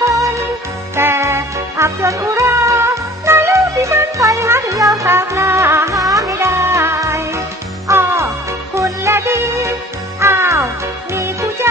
คน แต่อับจนอุราในรูกที่มันไปหาเดียวสากหน้าหาไม่ได้อ้อคุณและดี อ้าว มีผู้ใจ